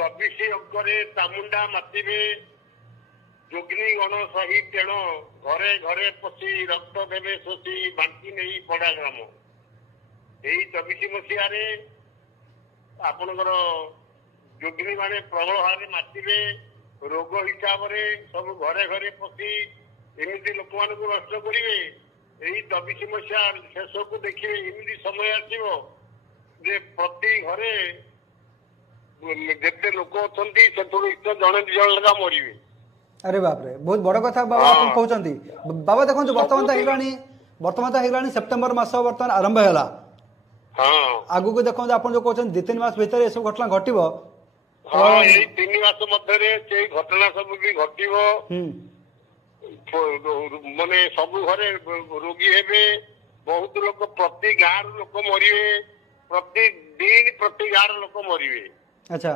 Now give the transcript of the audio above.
24 ଅଙ୍କରେ ଚାମୁଣ୍ଡା ମାତିବେ ଯୋଗିନୀ ଗଣ ସହି ତେଣ ଘରେ ଘରେ ପଶି ରକ୍ତ ଦେବେ ଶୋଷି ବାଣ୍ଟି ନେଇ ପଡା ଗ୍ରାମ। ଏଇ 24 ମସିହାରେ ଆପଣଙ୍କର ଯୋଗିନୀ ମାନେ ପ୍ରବଳ ଭାବରେ ମାତିବେ ରୋଗ ହିସାବରେ ସବୁ ଘରେ ଘରେ ପଶି ଏମିତି ଲୋକମାନଙ୍କୁ ନଷ୍ଟ କରିବେ। ଏଇ 24 ମସିହା ଶେଷକୁ ଦେଖିବେ ଏମିତି ସମୟ ଆସିବ ଯେ ପ୍ରତି ଘରେ ଯେତେ ଲୋକ ଅଛନ୍ତି ସେଥିରୁ ଜଣେ ଦି ଜଣ ଲେଖା ମରିବେ। अरे बाप रे बहुत बड़ कथा बाबा आप कहते बाबा देखो बर्तमान तो ହେଇଗଲାଣି सेप्टेम्बर मास बर्तमान आरंभ है आगु को देखो आप जो कहते 2-3 मास भीतर सब घटना घटव हाँ 3 मास मध्य घटना सब भी घटव माने सब घरे रोगी हेबे बहुत लोग प्रति गाँव लोक मरिवे प्रति दिन प्रति गाँव लोक मरिवे। अच्छा